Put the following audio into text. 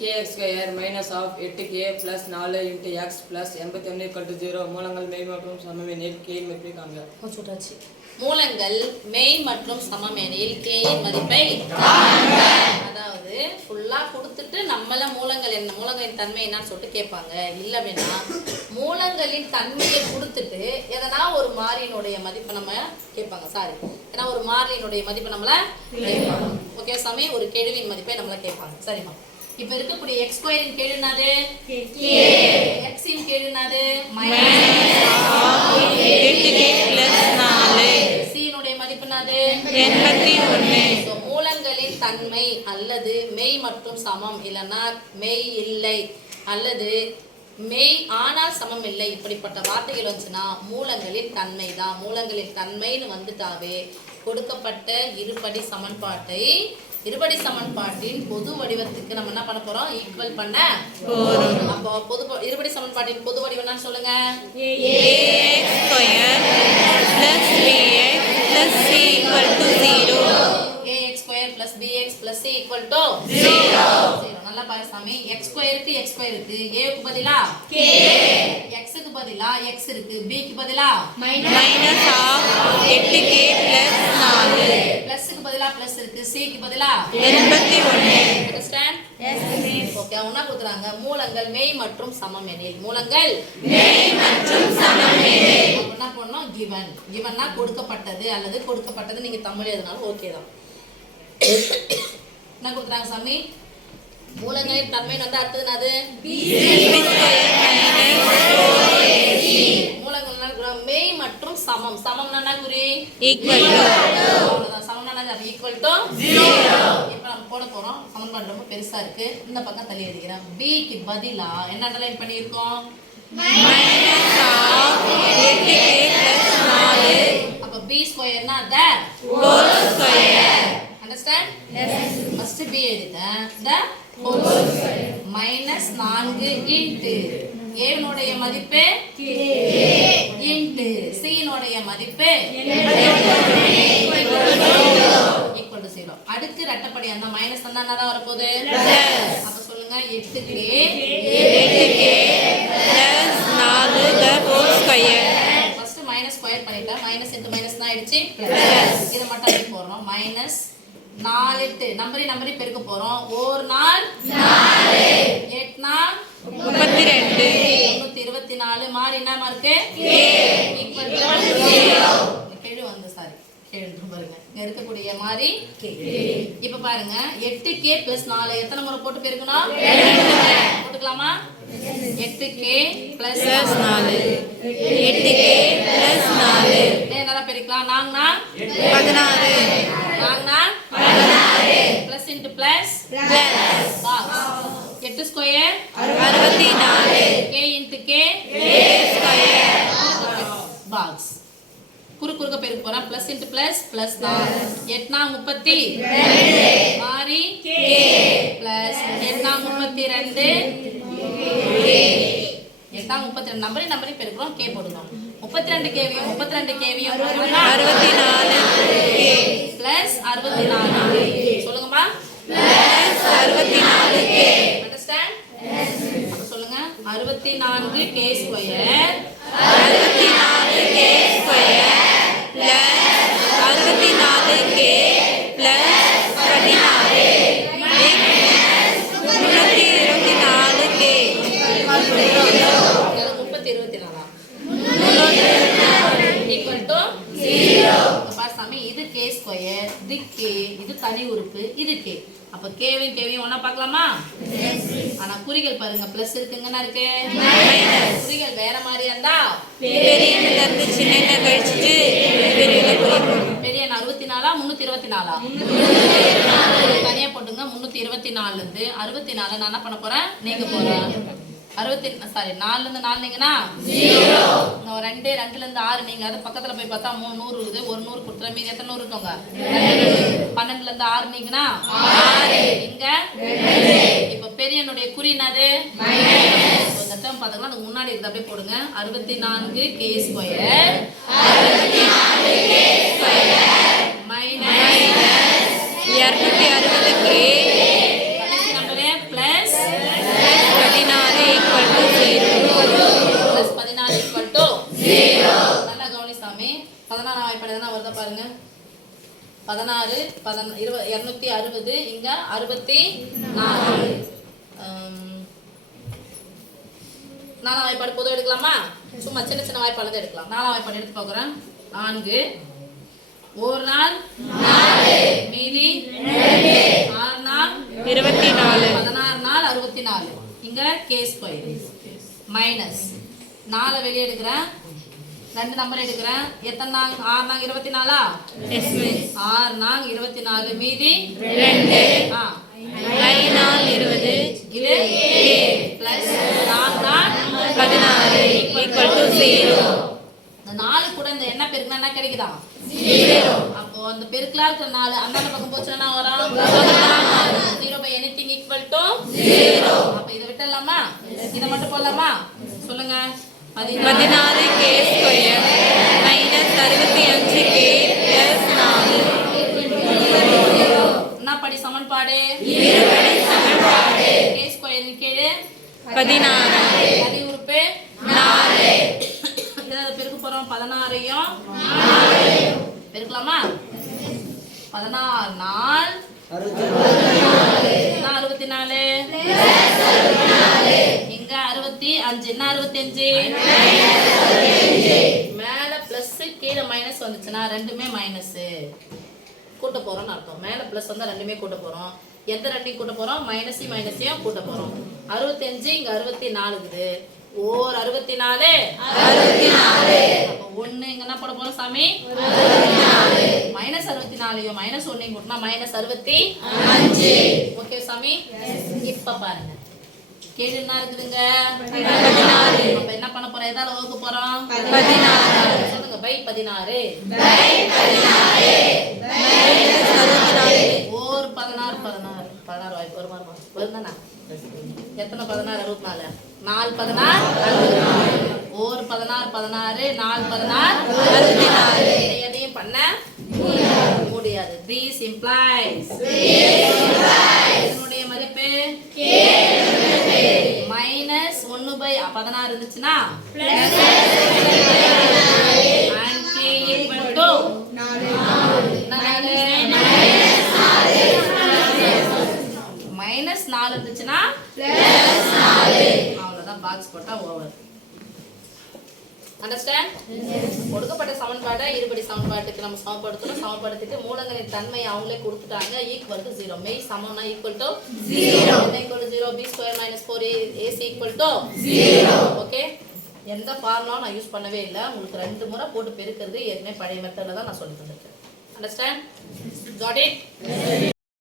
kx square minus of 8k plus 4 into x plus 81 0 மூலங்கள் மெய் மற்றும் சமமெனில் k இன் மதிப்பை காண்க. சொல்றாச்சு. மூலங்கள் மெய் மற்றும் சமமெனில் k இன் மதிப்பை அதாவது ஃபுல்லா கொடுத்துட்டு நம்மள மூலங்கள் என்ன மூலங்களின் தன்மை என்னன்னு சொல்லிட்டு கேட்பாங்க. இல்ல அப்படின்னா மூலங்களின் தன்மையை கொடுத்துட்டு எதனா ஒரு மாறியினுடைய மதிப்பை நம்ம கேட்பாங்க. சாரி, ஏன்னா ஒரு மாறியினுடைய மதிப்பை நம்மள கேட்பாங்க. ஓகே சாமி, ஒரு கெழுவின் மதிப்பை நம்மள கேட்பாங்க. சரிம்மா. இப்ப இருக்கக்கூடிய x ஸ்கொயரின் கெழு என்னது? x இன் கெழு என்னது? c இனுடைய மதிப்பு என்னது? 81. சோ மூலங்களின் தன்மை அல்லது மெய் மற்றும் சமம், இல்லனா மெய் இல்லை அல்லது மெய் ஆனால் சமம் இல்லை, இப்படிப்பட்ட வார்த்தைகள் வந்துச்சுன்னா மூலங்களின் தன்மை தான். மூலங்களின் தன்மைன்னு வந்துட்டாவே கொடுக்கப்பட்ட இருபடி சமன்பாட்டின் பொது வடிவத்துக்கு நம்ம என்ன பண்ண போறோம்? ஈக்குவல் பண்ண போறோம். அப்போ இருபடி சமன்பாட்டின் பொது வடிவம் என்ன சொல்லுங்க? ax square + bx + c = 0. ax square + bx + c = 0. நல்லா பாரு சாமி. x ஸ்கொயருக்கு x ஸ்கொயருக்கு a க்கு பதிலா k, x க்கு பதிலா x இருக்கு, b க்கு பதிலா மைனஸ் ஆஃப் 8k + 4 பிளஸ் க்கு பதிலா பிளஸ் இருக்கு, c க்கு பதிலா 81. அண்டர்ஸ்டாண்ட்? Yes miss. ஓகே, அவங்க கொடுக்குறாங்க மூலங்கள் மெய் மற்றும் சமமெனில். மூலங்கள் மெய் மற்றும் சமமெனில். என்ன பண்ணனும்? given. givenனா கொடுக்கப்பட்டது அல்லது கொடுக்கப்பட்டது நீங்க தமிழ் எழுதினாலும் ஓகே தான். என்ன கொடுக்குறாங்க சாமி? மூலங்களின் தன்மை வந்து அடுத்தது என்னது? மூலங்கள் மெய் மற்றும் சமம். சமம்னா என்ன குறி? Equal to. அவ்வளவுதான். சமம்னா என்ன? Equal to 0. இப்போ நம்ம போட போறோம். சமன்பாடு ரொம்ப பெருசா இருக்கு, இந்த பக்கம் தள்ளி எழுதிக்கிறேன். b க்கு பதிலா என்ன அண்டர்லைன் பண்ணியிருக்கோம்? மைனஸ் ஆஃப் 8k + 4 அப்ப b ஸ்கொயர்னா the whole square. Understand? Yes. First b எழுதிட்டேன். the whole square minus 4 into a னுடைய மதிப்பு k இன்டு c னுடைய மதிப்பு ஈக்குவல் டு 0. அடுக்கு ரெட்டப்படி அந்த மைனஸ் வந்தா என்னதான் வர போகுது? அப்ப சொல்லுங்க 8k + 4 the whole square. First minus square பண்ணிட்டேன். மைனஸ் இன்டு மைனஸ் தான் ஆயிடுச்சு. பிளஸ் இத மட்டும் அப்படியே போறோம். மைனஸ் 4 8 நம்பரி பெருக்க போறோம். ஒரு நாள் 4 8 நாள் 32 324 மாறி என்னமா இருக்கு? Equal to 0. கெழு வந்து சாரி கெழு பாருங்க. இங்க இருக்கக்கூடிய மாறி k. இப்போ பாருங்க 8k + 4 எத்தனை முறை போட்டு பெருக்கணும்? 2 முறை போட்டுக்கலாமா? 8k + 4 8k + 4 என்னடா பெருக்கலாம்? நாங்கனா 16 நாங்கனா 16 plus into plus plus box 8 square 64 k into k square box குறுக்க பெருக்க போறேன். பிளஸ் இன்டு பிளஸ் பிளஸ் தான் 8 நா 32 மாறி k பிளஸ் 8 நா 32 8 நா 32 நம்பரி பெருக்குறோம். k போடுறோம். 32 கேவியும் 64 64k பிளஸ் 64 சொல்லுங்கம்மா. Plus 64k. அண்டர்ஸ்டாண்ட்? அப்ப சொல்லுங்க 64k square 64k square plus 64k plus 16 324k 324 equal to 0. அப்ப சாமி இது k ஸ்கொயர், இது k, இது தனி உறுப்பு, இது k. அப்ப கேவையும் ஒண்ணா பார்க்கலாமா? ஆனா குறிகள் பாருங்க பிளஸ் இருக்குங்கன்னா இருக்கு மைனஸ். குறிகள் வேற மாதிரி இருந்தா பெரியல இருந்து சின்னல கழிச்சிட்டு பெரியல குறிப்போம். பெரிய 64 324 தனியா போட்டுங்க. 324 இருந்து 64 நான் என்ன பண்ண போறேன்? நீங்க போறேன். 4 இருந்து 4 நீங்கன்னா 0. 2 2ல இருந்து 6 நீங்க அது பக்கத்துல போய் பார்த்தா 3 100 இருக்குது. ஒரு 100 கொடுத்துற மீதி எத்தனை 100 இருக்குங்க? 12ல இருந்து 6 நீங்கன்னா 6 இங்க 2. இப்போ பெரியனுடைய குறி என்னது? மைனஸ். இந்த டேர்ம் பாத்தீங்கன்னா அதுக்கு முன்னாடி இருந்து அப்படியே போடுங்க. 64k square 64k square minus 260k கடைசி நம்பரே பிளஸ் 16 260 இங்க 64. நாலாம் வாய்ப்பாடு பொதுவாக எடுக்கலாமா? சும்மா சின்ன சின்ன வாய்ப்பாடு தான் எடுக்கலாம். நாலாம் வாய்ப்பாடு எடுத்து பார்க்குறேன். 4 ஒரு நாள் மீதி 6 நாள் 24 16 நாள் 64. இங்க கே ஸ்கொயர் மைனஸ் 4 வெளியே எடுக்கிறேன். 2 நம்பர் எடுக்கிறேன். எத்தனை நாள்? 6 நாள் 24ஆ? எஸ் மிஸ் 6 நாள் 24 மீதி 2 ஆ 5 நாள் 20 இது பிளஸ் 4 நாள் 16 ஈக்குவல் டு 0. இந்த 4 கூட இந்த என்ன பெருக்குனா என்ன கிடைக்குதா? 0. அப்போ அந்த பெருக்கலா இருக்கிற 4 அந்தாண்ட பக்கம் போச்சுன்னா என்ன வரும்? 0 by anything equal to 0. அப்ப இத விட்டலாமா? இத மட்டும் போடலாமா? சொல்லுங்க. 16 K square minus 65 K plus 4. என்ன படி சமன்பாடு? இருபடி சமன்பாடு கே ஸ்கொயரின் கீழே 16 தனி உறுப்பு 4 இத பெருக்க போறோம். 16ஐயும் பெருக்கலாமா? 16 நாள் 64 இங்க 65 என்ன 65 மேல பிளஸ் கீழே மைனஸ் வந்துச்சுன்னா ரெண்டுமே மைனஸ் கூட்ட போறோம்னு அர்த்தம். மேல பிளஸ் வந்தா ரெண்டுமே கூட்ட போறோம். எந்த ரெண்டையும் கூட்ட போறோம்? மைனஸையும் கூட்ட போறோம். 65 இங்க 64 இருக்குது. ஓர் 64 அப்ப 1 இங்க என்ன போட போறோம் சாமி? மைனஸ் 64யும் மைனஸ் 1 கூட்டினா மைனஸ் 65. ஓகே சாமி. இப்ப பாருங்க கேள்வி என்ன இருக்குதுங்க? 16 அப்ப என்ன பண்ண போறோம்? எதால வகுக்க போறோம்? 16 சொல்லுங்க. பை 16 ஓர் 16 வாய்ப்பு வருமானா? எத்தனை 16 64 4 16 ஓர் 16 4 16 எதையும் பண்ண முடியாது. This implies இதனுடைய மதிப்பு மைனஸ் 1/16 இருந்துச்சுன்னா and k equal to minus 4 இருந்துச்சுன்னா அவ்வளவுதான். பாக்ஸ் போட்டா ஓவர். அண்டர்ஸ்டாண்ட்? கொடுக்கப்பட்ட சமன்பாடை இருபடி சமன்பாட்டுக்கு நம்ம சமப்படுத்தணும். சமப்படுத்திட்டு மூலங்களின் தன்மை அவங்களே கொடுத்துட்டாங்க. ஈக்குவல் டு 0 மெய் சமம்னா equal to 0 equal to 0 b square minus 4ac equal to 0. Okay. எந்த ஃபார்முலாவும் நான் யூஸ் பண்ணவே இல்லை. உங்களுக்கு 2 முறை போட்டு பெருக்கிறது ஏற்கனவே பழைய மெத்தடில் தான் நான் சொல்லி தந்திருக்கேன். அண்டர்ஸ்டாண்ட்? Got it?